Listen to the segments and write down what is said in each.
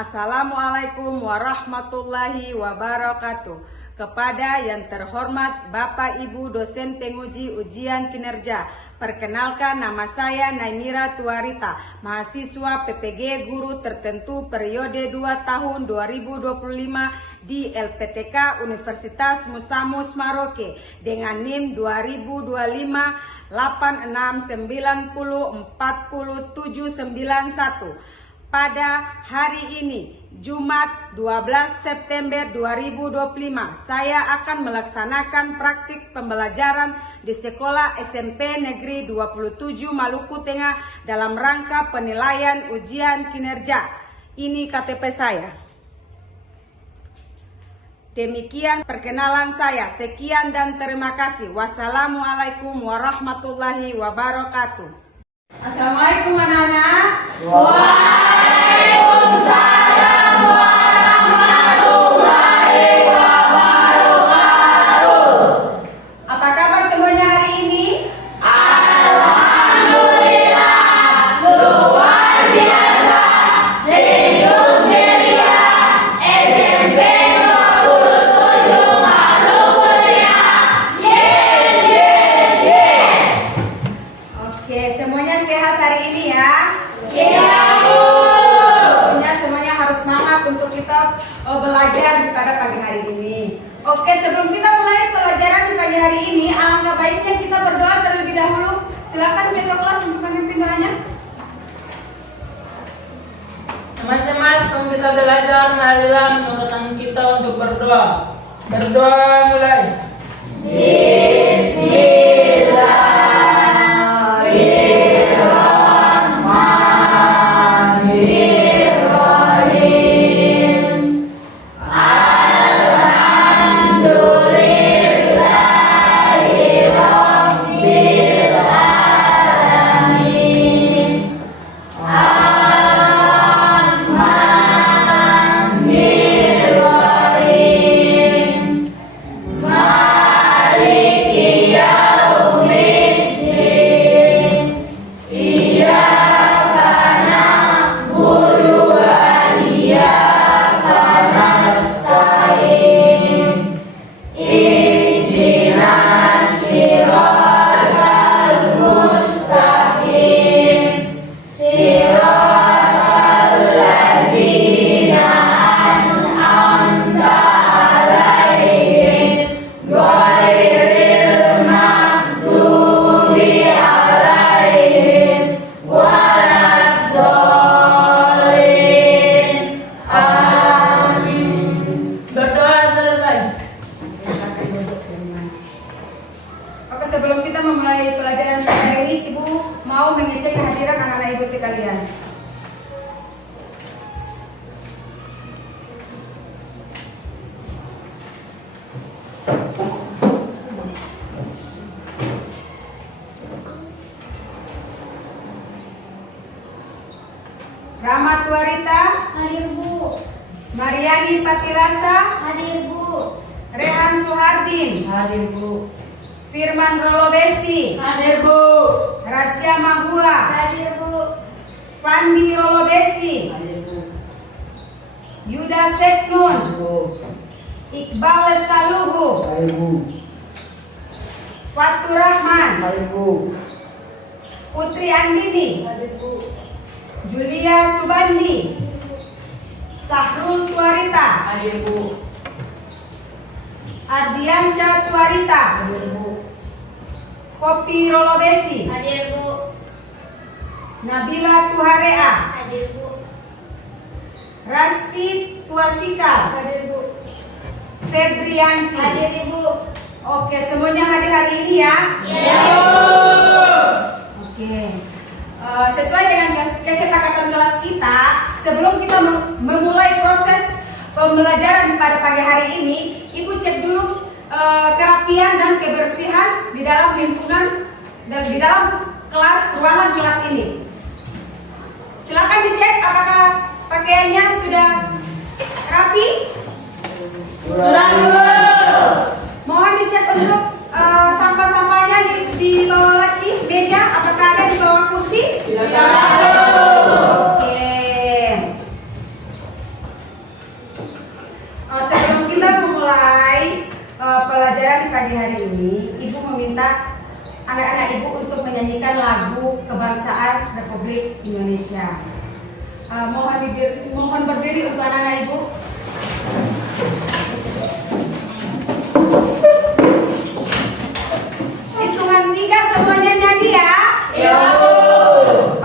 Assalamualaikum warahmatullahi wabarakatuh. Kepada yang terhormat Bapak Ibu dosen penguji ujian kinerja, perkenalkan nama saya Naimira Tuarita, mahasiswa PPG Guru Tertentu periode 2 tahun 2025 di LPTK Universitas Musamus Maroke dengan NIM 2025 86904071. Pada hari ini, Jumat 12 September 2025, saya akan melaksanakan praktik pembelajaran di Sekolah SMP Negeri 27 Maluku Tengah dalam rangka penilaian ujian kinerja. Ini KTP saya. Demikian perkenalan saya. Sekian dan terima kasih. Wassalamualaikum warahmatullahi wabarakatuh. Assalamualaikum anak-anak. Waalaikumsalam warahmatullahi wabarakatuh. Apa kabar semuanya hari ini? Alhamdulillah, luar biasa. Senyum ceria SMP 27 Maluku Tengah. Yes, yes, yes. Oke, semuanya sehat hari ini ya? Iya. Semuanya harus semangat untuk kita belajar pada pagi hari ini. Oke, sebelum kita mulai pelajaran di pagi hari ini, alangkah baiknya kita berdoa terlebih dahulu. Silakan ketua kelas untuk memimpin doanya. Teman-teman, sebelum kita belajar, marilah menguatkan kita untuk berdoa. Berdoa mulai. Sebelum kita memulai pelajaran hari ini, Ibu mau mengecek kehadiran anak-anak Ibu sekalian. Rahmat Tuarita, Hadir Bu. Mariani Patirasa, Hadir Bu. Rehan Suhardin, Hadir Bu. Firman Rolobesi, Hadir Bu. Rasya Mahua, Hadir Bu. Fandi Rolobesi, Hadir Bu. Yuda Seknun, Bu. Iqbal Lestaluhu, Hadir Bu. Fatur Rahman, Hadir Bu. Putri Andini, Hadir Bu. Julia Subandi, Sahrul Tuarita, Hadir Bu. Ardiansyah Tuarita, Hadir Bu. Kopi Rolobesi, Hadir Bu. Nabila Tuharea, Hadir Bu. Rasti Tuasikal, Hadir Bu. Febrianti. Hadir Ibu. Oke, semuanya hadir hari ini ya? Iya. Oke. Sesuai dengan kesepakatan kelas kita, sebelum kita memulai proses pembelajaran pada pagi hari ini, Ibu cek dulu kerapian dan kebersihan di dalam lingkungan dan di dalam ruangan kelas ini. Silakan dicek apakah pakaiannya sudah rapi. Mohon dicek untuk sampah-sampahnya di bawah laci meja, apakah ada di bawah kursi? Oke. Republik Indonesia. Mohon berdiri untuk anak-anak Ibu. Hitungan 3 semuanya nyanyi ya. Ya, Bu.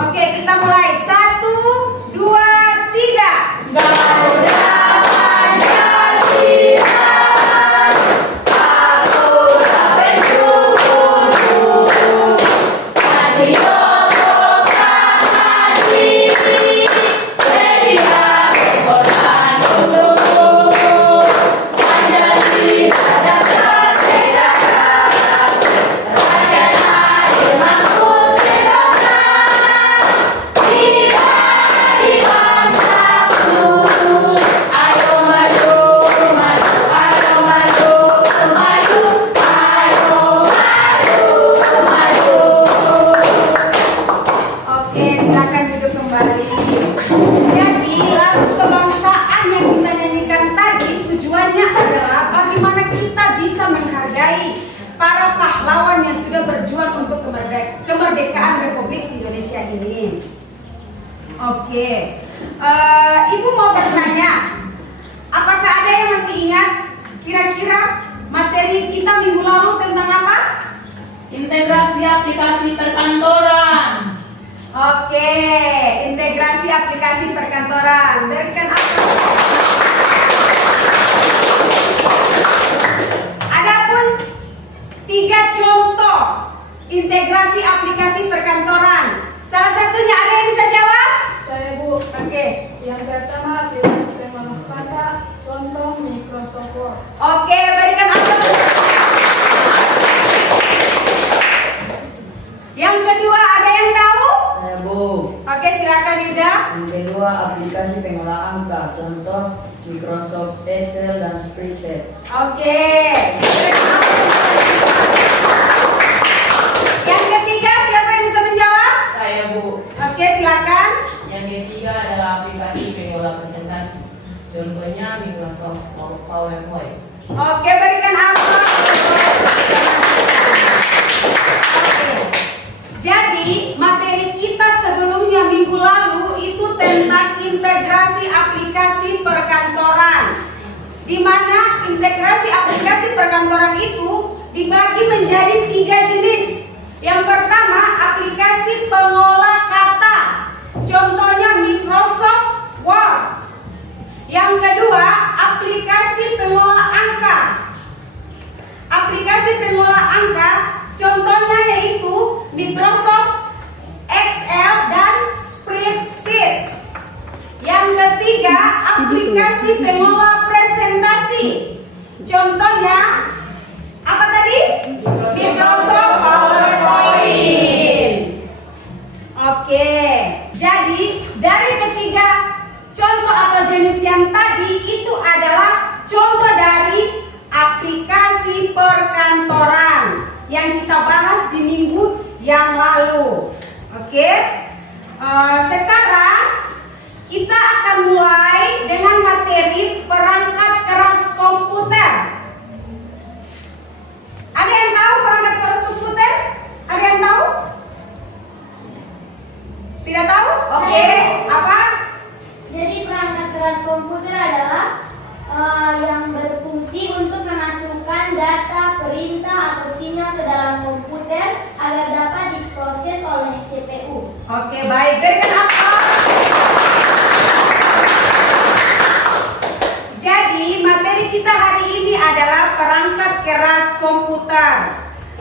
Oke, kita mulai. 1, 2, 3. Garuda Pancasila, aku bersyukur radio proklamasi sedia berkorban untukmu. Pancasila dasar negara, rakyat adil makmur sentosa, kita di bangsaku. Ayo maju, maju, ayo maju, maju, ayo maju, maju. Oke, silakan duduk kembali. Jadi, lagu kebangsaan yang kita nyanyikan tadi tujuannya adalah bagaimana kita bisa menghargai para pahlawan yang sudah berjuang untuk kemerdekaan Republik Indonesia ini. Oke, Ibu mau bertanya, apakah ada yang masih ingat kira-kira materi kita minggu lalu tentang apa? Integrasi aplikasi perkantoran. Oke, integrasi aplikasi perkantoran. Berikan apa? Adapun 3 contoh integrasi aplikasi perkantoran. Salah satunya ada yang bisa jawab? Saya Bu. Oke. Yang pertama aplikasi pengolahan kata, contoh Microsoft Word. Oke, berikan apa? Yang kedua ada yang tahu? Saya Bu. Oke, silakan Yuda. Yang kedua aplikasi pengolahan angka, contoh Microsoft Excel dan Spreadsheet. Oke. Yang ketiga siapa yang bisa menjawab? Saya Bu. Oke, silakan. Yang ketiga adalah aplikasi pengolah presentasi. Contohnya Microsoft PowerPoint. Oke, berikan aplaus. Oke. Jadi, materi kita sebelumnya minggu lalu itu tentang integrasi aplikasi perkantoran. Di mana integrasi aplikasi perkantoran itu dibagi menjadi 3 jenis. Yang pertama, aplikasi pengolah kata. Contohnya Microsoft Word. Yang kedua, aplikasi pengolah angka. Aplikasi pengolah angka contohnya yaitu Microsoft Excel dan Spreadsheet. Yang ketiga, aplikasi pengolah presentasi. Contohnya apa tadi? Microsoft PowerPoint. Oke. Jadi dari ketiga contoh atau jenis yang tadi itu adalah contoh dari aplikasi perkantoran yang kita bahas di minggu yang lalu. Oke. Sekarang kita akan mulai dengan materi perangkat keras komputer. Ada yang tahu perangkat keras komputer? Ada yang tahu? Tidak tahu? Oke. Apa? Jadi perangkat keras komputer adalah yang berfungsi untuk memasukkan data, perintah atau sinyal ke dalam komputer agar dapat diproses oleh CPU. Oke, baik. Berikan aplaus. Jadi, materi kita hari ini adalah perangkat keras komputer.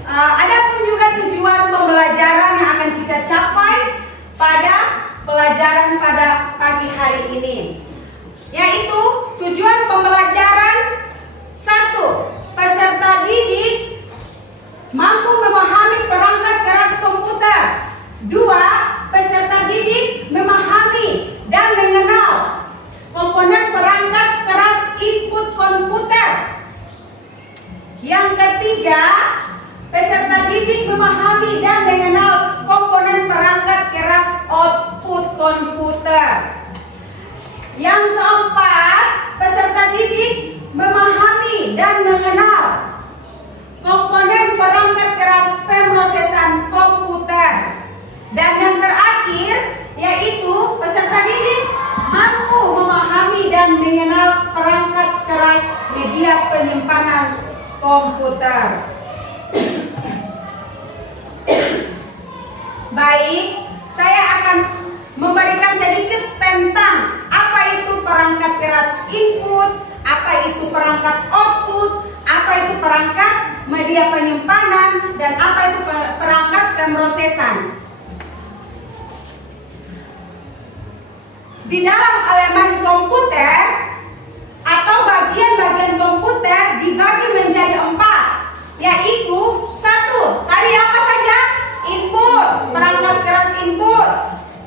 Adapun juga tujuan pembelajaran yang akan kita capai pada pelajaran pada pagi hari ini, yaitu tujuan pembelajaran 1. Peserta didik mampu memahami perangkat keras komputer. 2. Peserta didik memahami dan mengenal komponen perangkat keras input komputer. Yang ketiga, peserta didik memahami dan mengenal komponen perangkat keras output komputer. Yang keempat, peserta didik memahami dan mengenal komponen perangkat keras komputer. Baik, saya akan memberikan sedikit tentang apa itu perangkat keras input, apa itu perangkat output, apa itu perangkat media penyimpanan, dan apa itu perangkat pemrosesan. Di dalam elemen komputer atau bagian-bagian komputer dibagi menjadi 4, yaitu 1. Tadi apa saja? Input, perangkat keras input.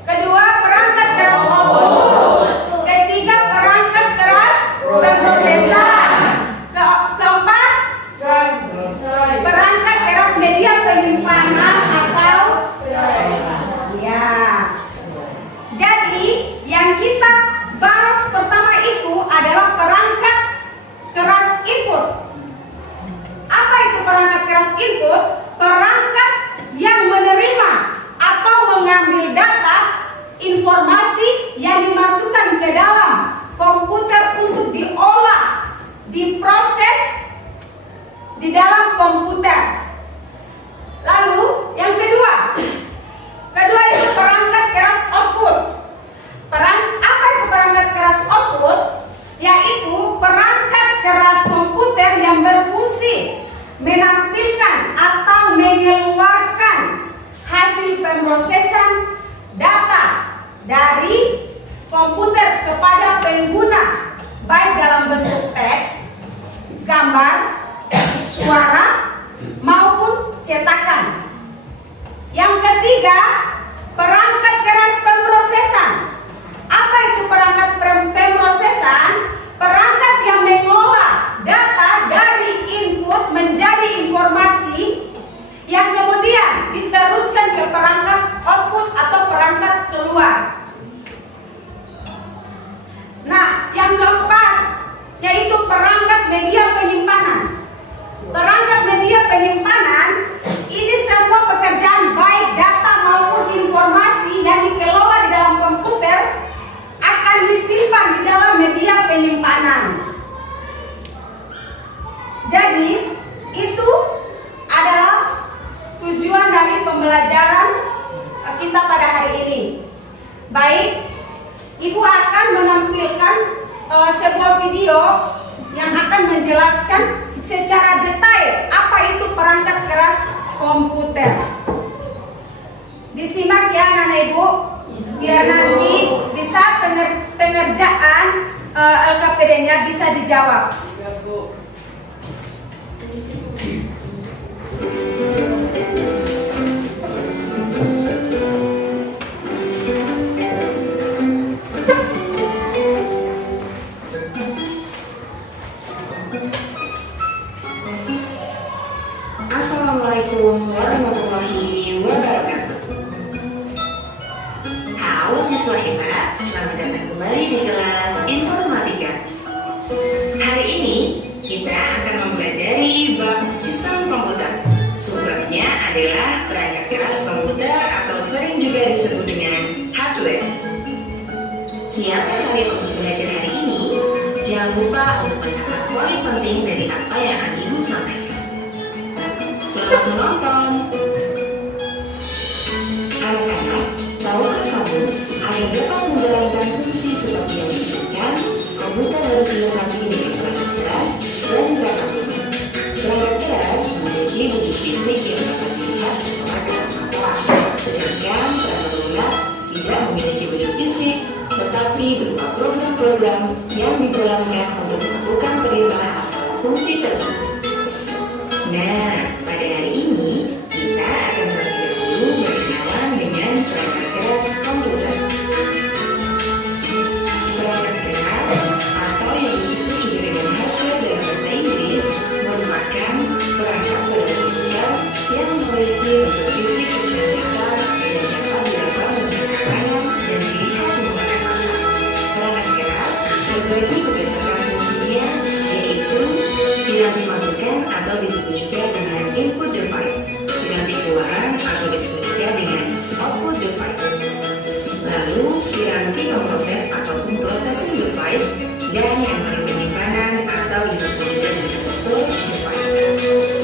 Kedua, perangkat keras output. Ketiga, perangkat keras pemrosesan. Keempat, perangkat keras media penyimpanan atau ya. Jadi yang kita bahas pertama itu adalah perangkat keras input. Apa itu perangkat keras input? Perangkat yang menerima atau mengambil data informasi yang dimasukkan ke dalam komputer untuk diolah, diproses di dalam komputer. Lalu yang kedua itu perangkat keras output. Apa itu perangkat keras output? Yaitu perangkat keras komputer yang berfungsi menampilkan atau mengeluarkan hasil pemrosesan data dari komputer kepada pengguna, baik dalam bentuk teks, gambar, suara, maupun cetakan. Yang ketiga, perangkat keras pemrosesan. Apa itu perangkat pemrosesan? Perangkat yang mengolah data dari input menjadi informasi yang kemudian diteruskan ke perangkat output atau perangkat keluar. Nah, yang keempat yaitu perangkat media penyimpanan. Perangkat media penyimpanan ini semua pekerjaan baik data maupun informasi yang dikelola di dalam komputer akan disimpan di dalam media penyimpanan. Jadi itu adalah tujuan dari pembelajaran kita pada hari ini. Baik, Ibu akan menampilkan sebuah video yang akan menjelaskan secara detail apa itu perangkat keras komputer. Disimak ya anak ibu, biar nanti di saat pengerjaan LKPD-nya bisa dijawab. Assalamualaikum warahmatullahi wabarakatuh. Halo siswa hebat, selamat datang kembali di kelas informatika. Hari ini kita akan mempelajari bab sistem komputer. Subbabnya adalah perangkat keras komputer atau sering juga disebut dengan hardware. Siapa kalian untuk belajar hari ini? Jangan lupa untuk mencatat poin penting dari apa yang akan Ibu sampaikan. Selamat menonton. Anak-anak, tahukah kamu agar dapat menjalankan fungsi seperti yang diinginkan, komputer harus dilengkapi dengan perangkat keras dan perangkat lunak. Perangkat keras memiliki wujud fisik yang dapat dilihat secara kasat mata, sedangkan perangkat lunak tidak memiliki wujud fisik, tetapi berupa program-program yang dijalankan untuk melakukan perintah atau fungsi tertentu. Nah, pada hari ini kita akan terlebih dahulu berkenalan dengan perangkat keras komputer. Perangkat keras atau yang disebut juga dengan hardware dalam bahasa Inggris merupakan perangkat pada komputer yang memiliki bentuk fisik secara nyata dan dapat dilakukan menggunakan tangan dan dilihat menggunakan mata. Perangkat keras terbagi berdasarkan fungsinya, yaitu piranti masukan atau disebut juga dengan input device, piranti keluaran atau disebut juga dengan output device, lalu piranti pemroses ataupun processing device, dan yang paling penyimpanan atau disebut juga dengan storage device.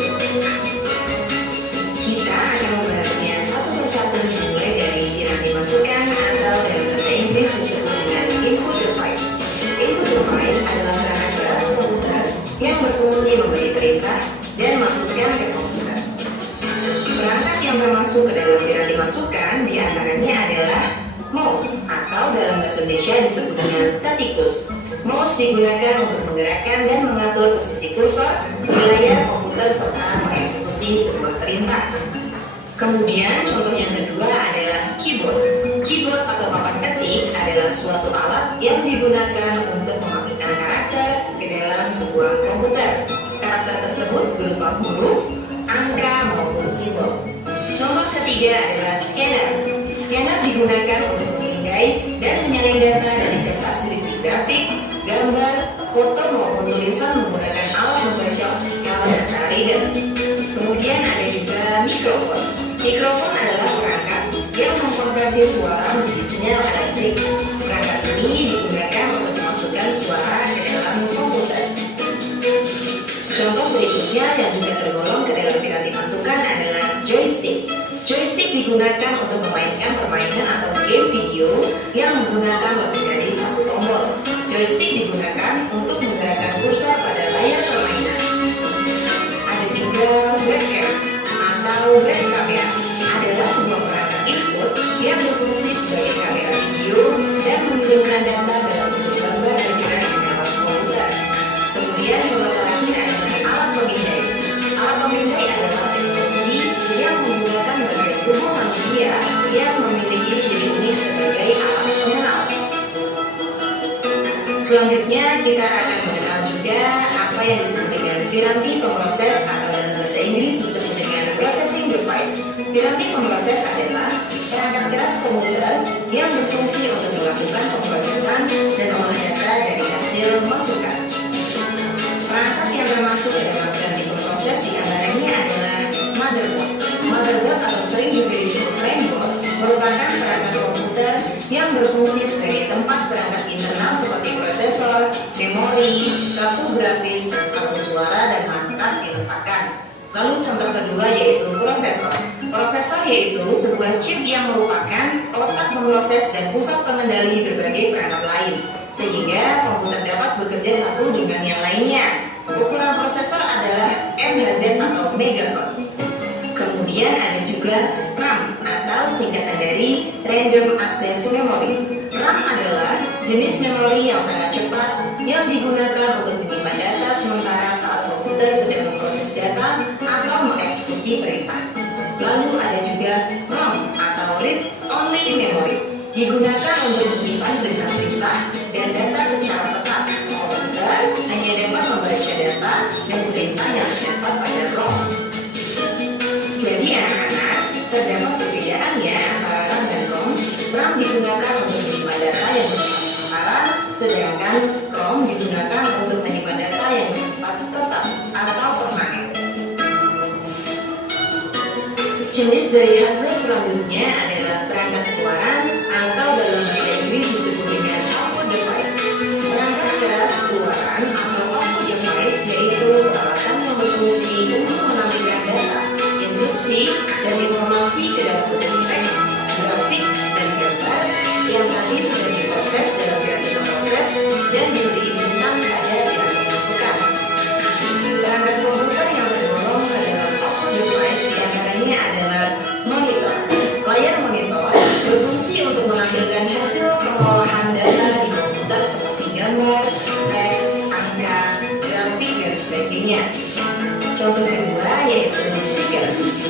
atau dalam bahasa Indonesia disebut dengan tetikus. Mouse digunakan untuk menggerakkan dan mengatur posisi kursor di layar komputer serta mengeksekusi sebuah perintah. Kemudian contoh yang kedua adalah keyboard. Keyboard atau papan ketik adalah suatu alat yang digunakan untuk memasukkan karakter ke dalam sebuah komputer. Karakter tersebut berupa huruf, angka, maupun simbol. Contoh ketiga adalah scanner. Scanner digunakan untuk memindai dan menyaring data dari kertas berisi grafik, gambar, foto maupun tulisan menggunakan alat membaca optikal data reader. Kemudian ada juga mikrofon. Mikrofon adalah perangkat yang mengkonversi suara menjadi sinyal elektrik. Perangkat ini digunakan untuk memasukkan suara ke dalam komputer. Contoh berikutnya yang juga tergolong ke dalam piranti masukan adalah joystick. Joystick digunakan untuk memainkan permainan atau game video yang menggunakan lebih dari satu tombol. Joystick digunakan untuk menggerakkan kursor pada layar permainan. Ada juga webcam atau web kamera. Adalah sebuah perangkat input yang berfungsi sebagai kamera video dan mengirimkan data dalam bentuk gambar bergerak di dalam komputer. Kemudian contoh terakhir adalah alat pemindai. Alat pemindai adalah teknologi yang menggunakan bagian tubuh manusia yang memiliki ciri unik sebagai alat pengenal. Selanjutnya kita akan mengenal juga apa yang disebut dengan piranti pemroses atau dalam bahasa Inggris disebut dengan processing device. Piranti pemroses adalah perangkat keras komputer yang berfungsi untuk melakukan pemrosesan dan mengolah data dari hasil masukan. Perangkat yang termasuk ke dalam piranti pemroses diantaranya adalah motherboard. Motherboard atau sering juga disebut mainboard merupakan perangkat komputer yang berfungsi sebagai tempat perangkat internal seperti prosesor, memori, kartu grafis, kartu suara, dan marker diletakkan. Lalu contoh kedua yaitu prosesor. Prosesor yaitu sebuah chip yang merupakan otak memproses dan pusat pengendali berbagai perangkat lain, sehingga komputer dapat bekerja satu dengan yang lainnya. Ukuran prosesor adalah MHz atau megahertz. Kemudian ada juga RAM atau singkatan dari Random Access Memory. RAM adalah jenis memori yang sangat cepat yang digunakan untuk menyimpan data sementara saat komputer sedang memproses data atau mengeksekusi perintah. Lalu ada juga ROM atau Read Only Memory, digunakan untuk menyimpan perintah dan data secara tetap. Komputer hanya dapat membaca data dan perintah yang terdapat pada ROM. Jadi anak-anak, terdapat perbedaan ya antara RAM dan ROM. RAM digunakan untuk menyimpan data yang bersifat sementara, sedangkan ROM digunakan untuk menyimpan data yang bersifat tetap atau permanen. Jenis dari hardware selanjutnya adalah perangkat keluaran atau dalam bahasa Inggris disebut dengan output device. Perangkat keras keluaran atau output device yaitu peralatan yang berfungsi untuk menampilkan data, instruksi, dan informasi ke dalam bentuk teks, grafik, dan gambar yang tadi sudah diproses dalam piranti pemroses dan diberi bintang pada piranti masukan. Perangkat komputer yang tergolong ke dalam output device diantaranya adalah monitor. Layar monitor berfungsi untuk menampilkan hasil pengolahan data di komputer seperti gambar, teks, angka, grafik, dan sebagainya. Contoh kedua yaitu speaker.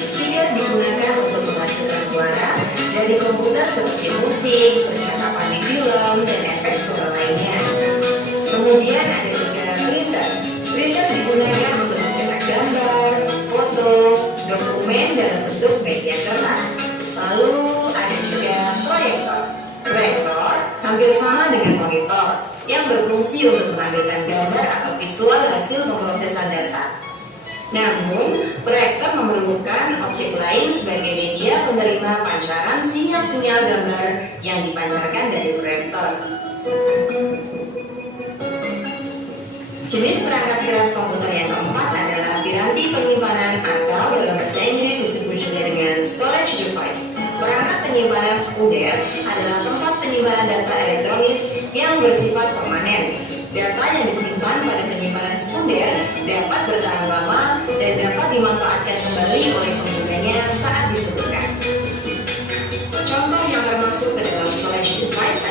Speaker digunakan untuk menghasilkan suara dari komputer seperti musik, percakapan di film, dan efek suara lainnya. Kemudian ada juga printer. Printer digunakan untuk mencetak gambar, foto, dokumen dalam bentuk media kertas. Lalu ada juga proyektor. Proyektor hampir sama dengan monitor yang berfungsi untuk menampilkan gambar atau visual hasil pemrosesan data. Namun, proyektor memerlukan objek lain sebagai media penerima pancaran sinyal-sinyal gambar yang dipancarkan dari proyektor. Jenis perangkat keras komputer yang keempat adalah piranti penyimpanan atau dalam bahasa Inggris disebut juga dengan storage device. Perangkat penyimpanan sekunder adalah tempat penyimpanan data elektronis yang bersifat permanen. Data yang disimpan pada penyimpanan sekunder dapat bertahan lama dan dapat dimanfaatkan kembali oleh penggunanya saat dibutuhkan. Contoh yang termasuk ke dalam storage device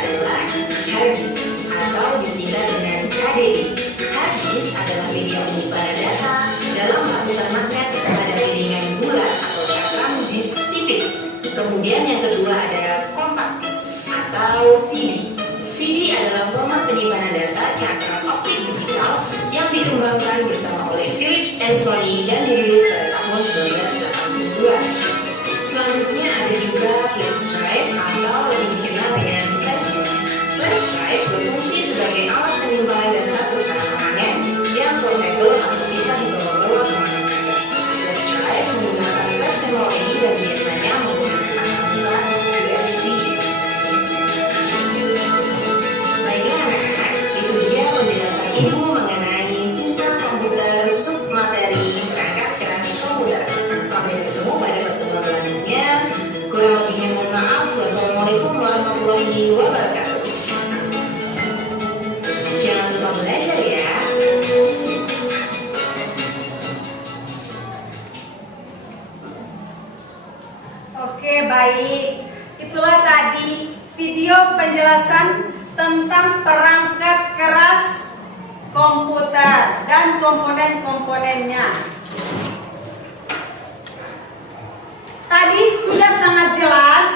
Kemudian yang kedua ada compact disc atau CD. CD adalah format penyimpanan data cakram optik digital yang dikembangkan bersama oleh Philips and Sony dan dirilis pada tahun 1982. Selanjutnya ada juga flash drive atau lebih dikenal dengan flash disk. Flash drive berfungsi sebagai alat penyimpanan data secara permanen yang portable atau bisa dibawa-bawa kemana saja. Flash drive menggunakan flash memori dan biasanya menggunakan alat USB. Baiklah anak-anak, itu dia penjelasan Ibu mengenai sistem komputer submateri perangkat keras komputer. Sampai ketemu pada pertemuan selanjutnya. Kurang lebihnya mohon maaf. Wassalamualaikum warahmatullahi wabarakatuh. Jangan lupa belajar ya. Oke, baik. Itulah tadi video penjelasan tentang perangkat keras komputer dan komponen-komponennya. Tadi sudah sangat jelas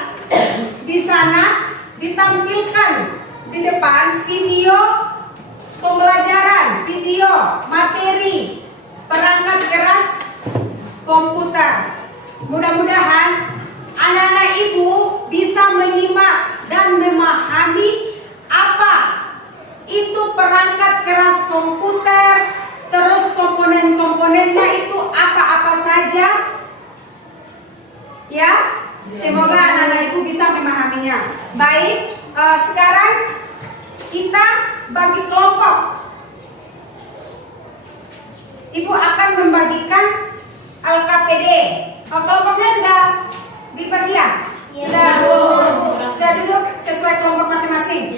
di sana ditampilkan di depan video pembelajaran, video materi perangkat keras komputer. Mudah-mudahan anak-anak ibu bisa menyimak dan memahami apa itu perangkat keras komputer, terus komponen-komponennya itu apa-apa saja. Ya, semoga anak-anak ibu bisa memahaminya. Baik, sekarang kita bagi kelompok. Ibu akan membagikan LKPD. Kelompoknya sudah dibagi ya? Sudah duduk sesuai kelompok masing-masing.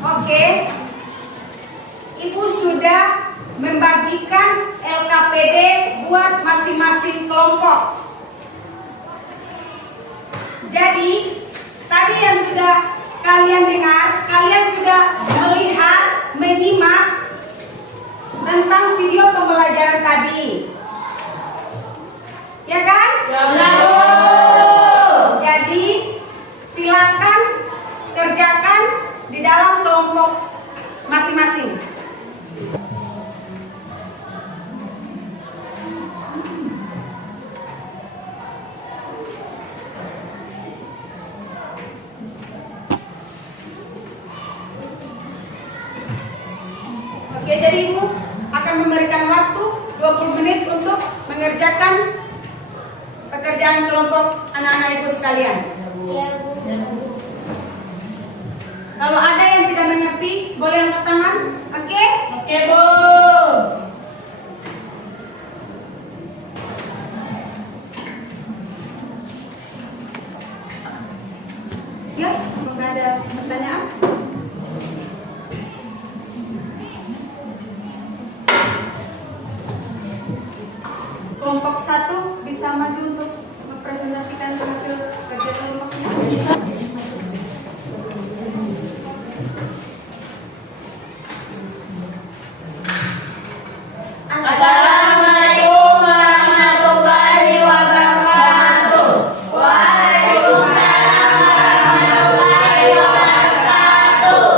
Oke, Ibu sudah membagikan LKPD buat masing-masing kelompok. Jadi, tadi yang sudah kalian dengar, kalian sudah melihat, menyimak tentang video pembelajaran tadi. Ya kan? Jadi, silakan kerjakan di dalam kelompok masing-masing. Oke, jadi Ibu akan memberikan waktu 20 menit untuk mengerjakan pekerjaan kelompok anak-anak Ibu sekalian. Kalau ada yang tidak mengerti, boleh angkat tangan. Oke? Oke, Bu. Ya, nggak ada pertanyaan? Kelompok 1 bisa maju untuk mempresentasikan hasil kerja kelompoknya. Bisa. Assalamualaikum warahmatullahi wabarakatuh. Waalaikumsalam warahmatullahi wabarakatuh.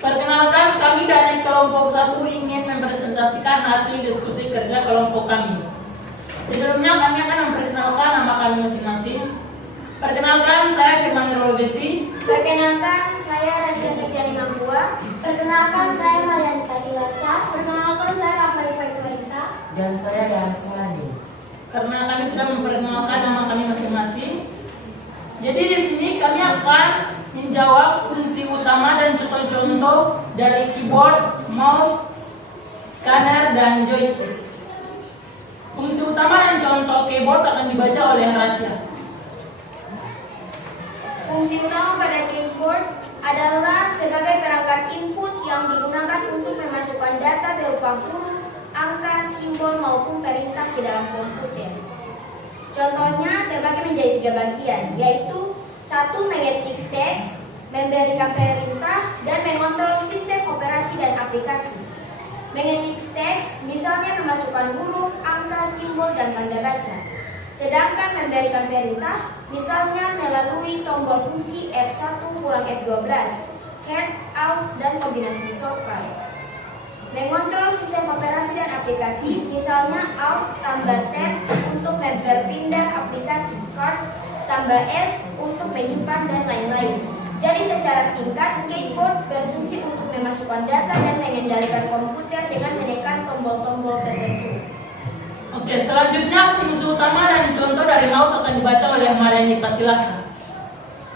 Perkenalkan, kami dari kelompok 1 ingin mempresentasikan hasil diskusi kerja kelompok kami. Sebelumnya kami akan memperkenalkan nama kami masing-masing. Perkenalkan, saya Firman Rolbesi. Perkenalkan, saya Rasya Sektiani Mambua. Perkenalkan, saya Marianita Dilasa. Perkenalkan, saya Rafari Paitwarita. Dan saya Yohanes Muladi. Karena kami sudah memperkenalkan nama kami masing-masing, jadi di sini kami akan menjawab fungsi utama dan contoh-contoh dari keyboard, mouse, scanner, dan joystick. Fungsi utama dan contoh keyboard akan dibaca oleh Rasya. Fungsi utama pada keyboard adalah sebagai perangkat input yang digunakan untuk memasukkan data berupa huruf, angka, simbol maupun perintah ke dalam komputer. Contohnya terbagi menjadi 3 bagian, yaitu 1. Mengetik teks, memberikan perintah, dan mengontrol sistem operasi dan aplikasi. Mengetik teks misalnya memasukkan huruf, angka, simbol, dan tanda baca. Sedangkan memberikan perintah misalnya melalui tombol fungsi F1 kurang F12, cat, alt, dan kombinasi shortcut. Mengontrol sistem operasi dan aplikasi misalnya alt tambah tab untuk berpindah aplikasi, cart tambah S untuk menyimpan, dan lain-lain. Jadi secara singkat, keyboard berfungsi untuk memasukkan data dan mengendalikan komputer dengan menekan tombol-tombol tertentu. Oke, selanjutnya fungsi utama dan contoh dari mouse akan dibaca oleh Mariani Patilasa.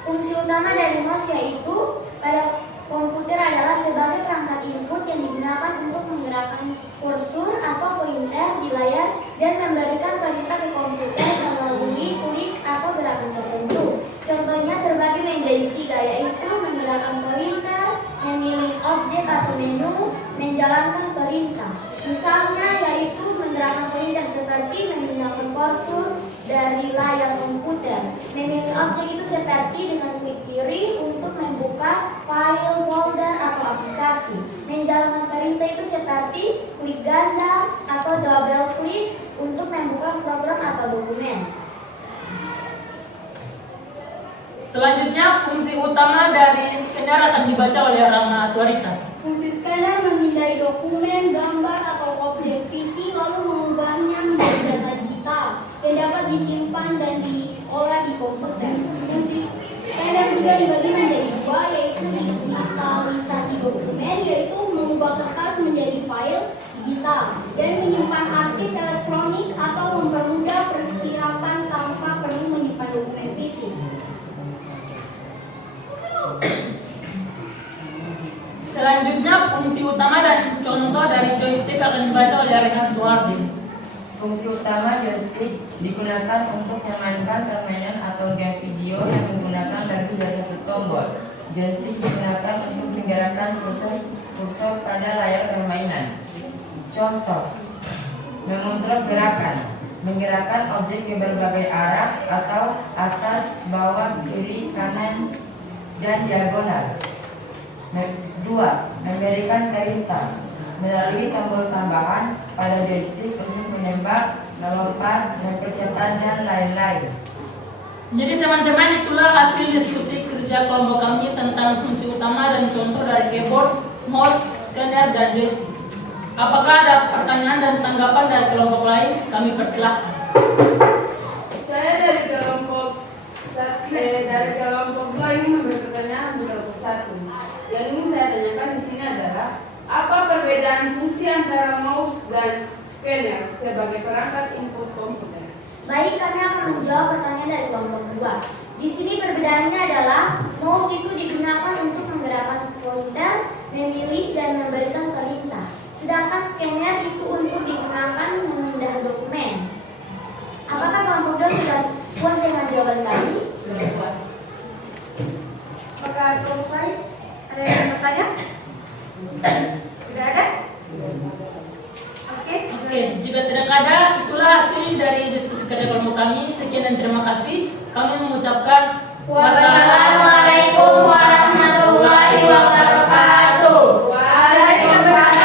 Fungsi utama dari mouse yaitu pada komputer adalah sebagai perangkat input yang digunakan untuk menggerakkan kursor atau pointer di layar dan memberikan perintah ke komputer melalui klik atau gerakan tertentu. Contohnya terbagi menjadi 3, yaitu menggerakkan pointer, memilih objek atau menu, menjalankan perintah. Misalnya yaitu menggerakkan pointer seperti memindahkan kursor dari layar komputer. Memilih objek itu seperti dengan klik kiri untuk membuka file, folder, atau aplikasi. Menjalankan perintah itu seperti klik ganda atau double klik untuk membuka program atau dokumen. Selanjutnya fungsi utama dari scanner akan dibaca oleh Rama Atwarita. Fungsi scanner memindai dokumen, gambar, atau objek visi lalu mengubahnya menjadi data digital yang dapat disimpan dan diolah di komputer. Fungsi scanner juga dibagi menjadi 2, yaitu digitalisasi dokumen, yaitu mengubah kertas menjadi file digital, dan menyimpan arsip elektronik atau mempermudah persiapan tanpa perlu menyimpan dokumen fisik. Selanjutnya fungsi utama dan contoh dari joystick akan dibaca oleh Rehan Suhardi. Fungsi utama joystick digunakan untuk memainkan permainan atau game video yang menggunakan lebih dari 1 tombol. Joystick digunakan untuk menggerakkan kursor pada layar permainan. Contoh: mengontrol gerakan, menggerakkan objek ke berbagai arah atau atas, bawah, kiri, kanan, dan diagonal. 2. Memberikan perintah melalui tombol tambahan pada joystick untuk menembak, melompat, mempercepat, dan lain-lain. Jadi teman-teman, itulah hasil diskusi kerja kelompok kami tentang fungsi utama dan contoh dari keyboard, mouse, scanner, dan joystick. Apakah ada pertanyaan dan tanggapan dari kelompok lain? Kami persilahkan. Saya dari kelompok 2 ini memberi pertanyaan untuk kelompok 1. Yang ingin saya tanyakan di sini adalah apa perbedaan fungsi antara mouse dan scanner sebagai perangkat input komputer? Baik, kami akan menjawab pertanyaan dari kelompok 2. Di sini perbedaannya adalah mouse itu digunakan untuk menggerakkan pointer, memilih, dan memberikan perintah. Sedangkan scanner itu untuk digunakan memindah dokumen. Apakah kelompok 2 sudah puas dengan jawaban kami? Sudah puas. Apakah kelompok lain ada yang bertanya? Tidak ada? Oke, jika tidak ada, itulah hasil dari diskusi kerja kelompok kami. Sekian dan terima kasih. Kami mengucapkan Wassalamualaikum warahmatullahi wabarakatuh. Waalaikumsalam.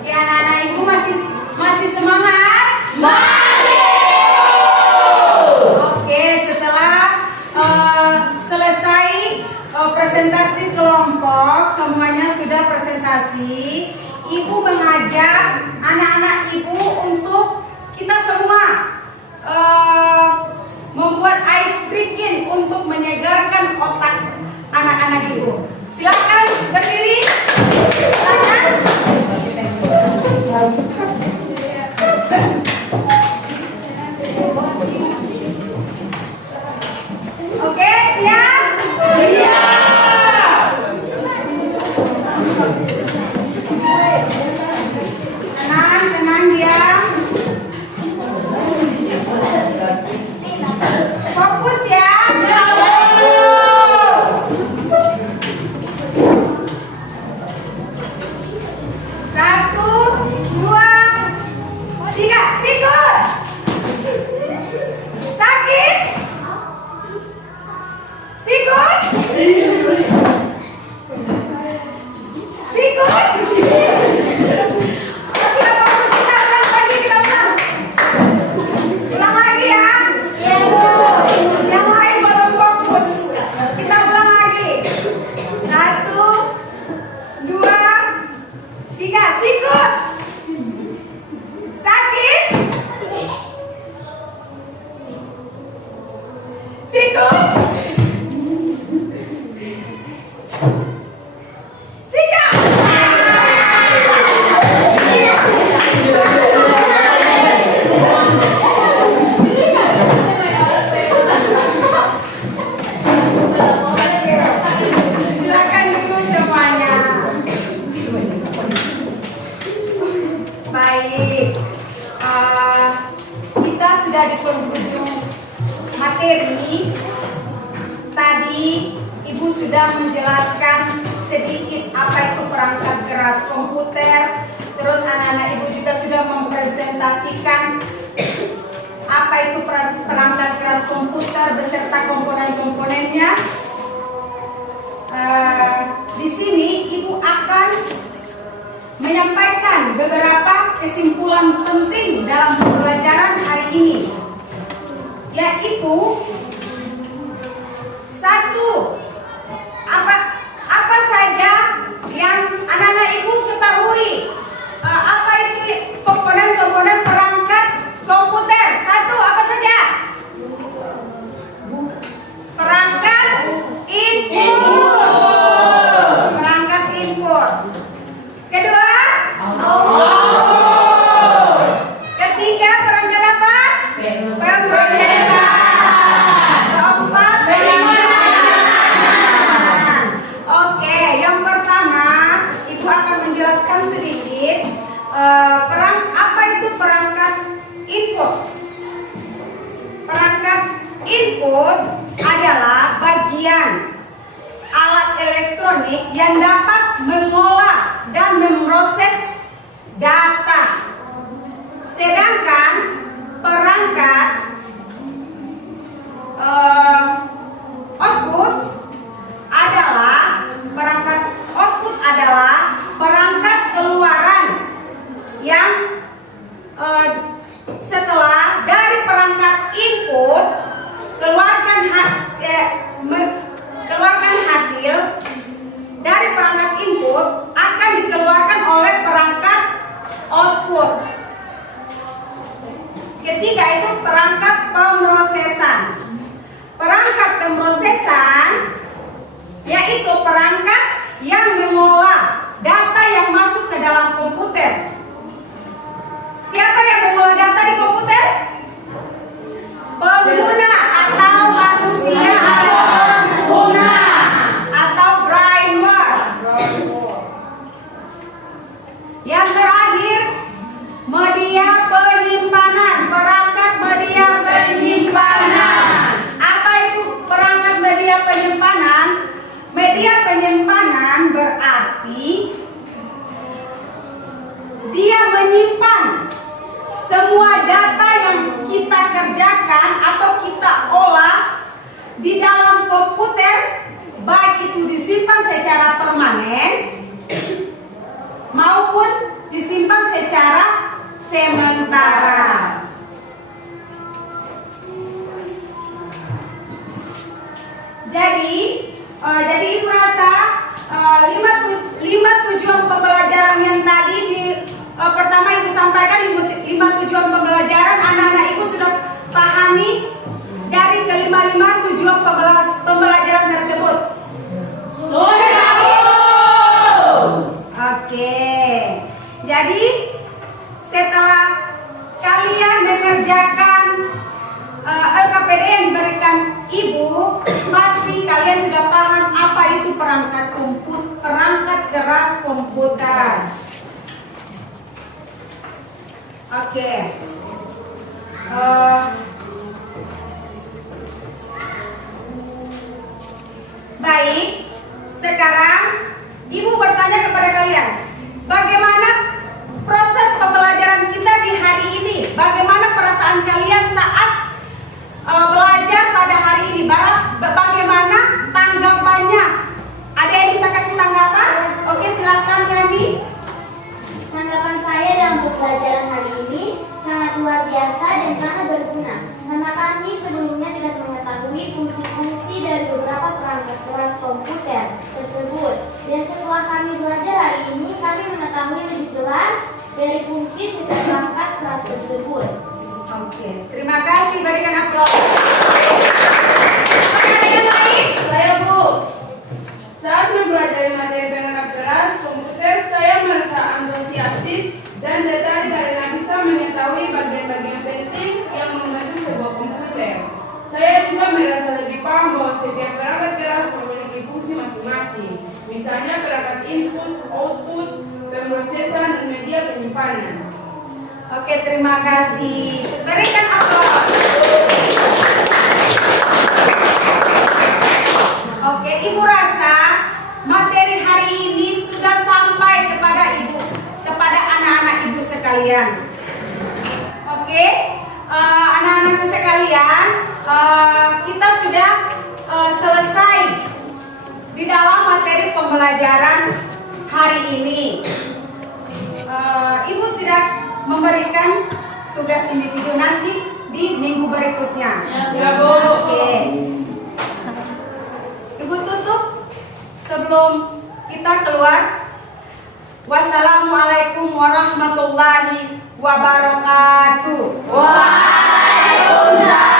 Oke, anak-anak ibu masih semangat? Oke, setelah selesai presentasi kelompok, semuanya sudah presentasi. Ibu mengajak anak-anak ibu untuk kita semua membuat ice breaking untuk menyegarkan otak anak-anak ibu. Silakan berdiri. Silakan. Siku. Sika. Silakan duduk semuanya. Baik, kita sudah di penghujung materi. Tadi Ibu sudah menjelaskan sedikit apa itu perangkat keras komputer. Terus anak-anak Ibu juga sudah mempresentasikan apa itu perangkat keras komputer beserta komponen-komponennya. Di sini Ibu akan menyampaikan beberapa kesimpulan penting dalam pembelajaran hari ini, yaitu satu, apa saja yang anak-anak Ibu ketahui, apa itu komponen-komponen perangkat komputer. Satu, apa saja? Perangkat input. Perangkat input. Kedua, ketiga, perangkat apa? Pemrosesan. Keempat, penyimpanan. Oke, yang pertama Ibu akan menjelaskan sedikit apa itu perangkat input. Perangkat input adalah bagian alat elektronik yang dapat mengolah dan memproses data. Sedangkan perangkat output adalah perangkat keluaran yang setelah dari perangkat input keluarkan hasil dari perangkat input akan dikeluarkan oleh perangkat output. Ketiga itu perangkat pemrosesan. Perangkat pemrosesan yaitu perangkat yang mengolah data yang masuk ke dalam komputer. Siapa yang mengolah data di komputer? Pengguna atau manusia atau pengguna atau brainware. Yang terakhir, media penyimpanan. Perangkat media penyimpanan. Apa itu perangkat media penyimpanan? Media penyimpanan berarti dia menyimpan semua data yang kita kerjakan atau kita olah di dalam komputer, baik itu disimpan secara permanen maupun disimpan secara sementara. Jadi Ibu rasa lima tujuan pembelajaran yang tadi pertama Ibu sampaikan, 5 tujuan pembelajaran anak-anak Ibu sudah pahami dari kelima tujuan pembelajaran tersebut. Sudah. Oke. Jadi setelah kalian mengerjakan LKPD yang diberikan Ibu, pasti kalian sudah paham apa itu perangkat keras komputer. Oke. Baik. Sekarang Ibu bertanya kepada kalian, bagaimana proses pembelajaran kita di hari ini? Bagaimana perasaan kalian saat belajar pada hari ini? Bagaimana tanggapannya? Ada yang bisa kasih tanggapan? Oke, silakan Yani. Tanggapan saya dalam pembelajaran hari ini sangat luar biasa dan sangat berguna, karena kami sebelumnya tidak mengetahui fungsi-fungsi dari beberapa perangkat keras komputer tersebut. Dan setelah kami belajar hari ini, kami mengetahui lebih jelas dari fungsi setiap perangkat keras tersebut. Oke, terima kasih, berikan aplaus. paham bahwa setiap perangkat keras memiliki fungsi masing-masing. Misalnya perangkat input, output, pemrosesan, dan media penyimpanan. Oke, terima kasih. Berikan aplaus. Oke, Ibu rasa materi hari ini sudah sampai kepada Ibu, kepada anak-anak Ibu sekalian. Oke, anak-anakku sekalian, kita sudah selesai di dalam materi pembelajaran hari ini. Ibu tidak memberikan tugas individu nanti di minggu berikutnya. Ya, Bu. Oke. Ibu tutup sebelum kita keluar. Wassalamualaikum warahmatullahi wabarakatuh. Waalaikumsalam.